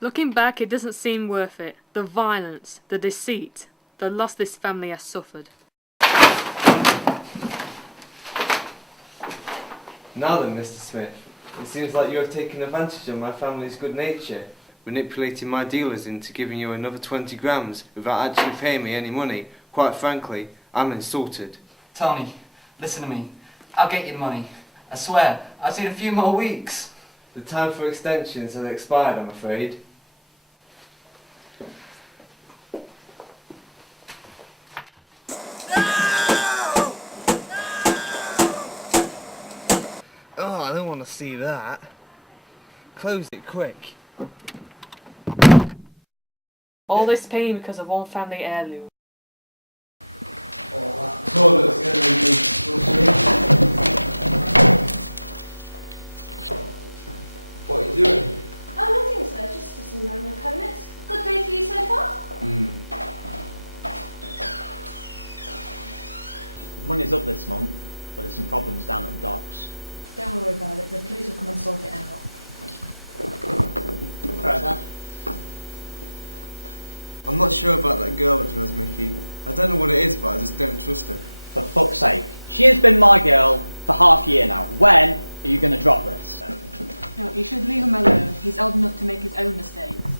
Looking back, it doesn't seem worth it. The violence, the deceit, the loss this family has suffered. Now then, Mr. Smith, it seems like you have taken advantage of my family's good nature, manipulating my dealers into giving you another 20 grams without actually paying me any money. Quite frankly, I'm insulted. Tony, listen to me. I'll get you the money. I swear, I'll see in a few more weeks. The time for extensions has expired, I'm afraid. Oh, I don't want to see that. Close it quick. All this pain because of one family heirloom.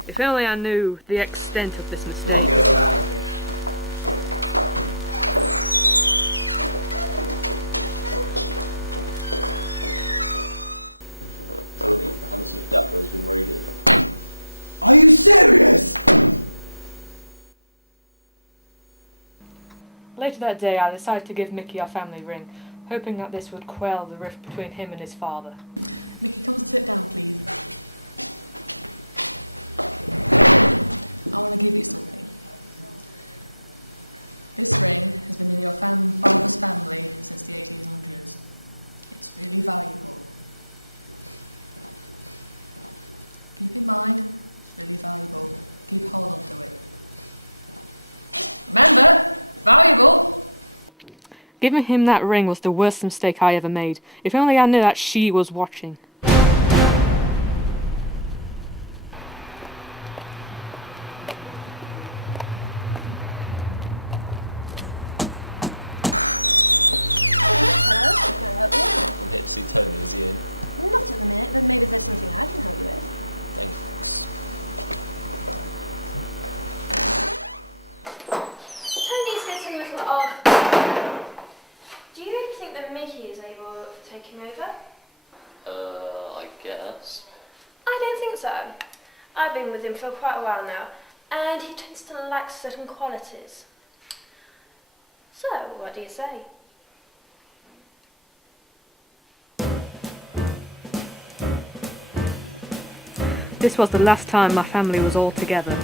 If only I knew the extent of this mistake. Later that day, I decided to give Mickey our family ring, hoping that this would quell the rift between him and his father. Giving him that ring was the worst mistake I ever made. If only I knew that she was watching. Tony's getting a little off. Do you really think that Mickey is able to take him over? I guess. I don't think so. I've been with him for quite a while now, and he tends to lack certain qualities. So, what do you say? This was the last time my family was all together.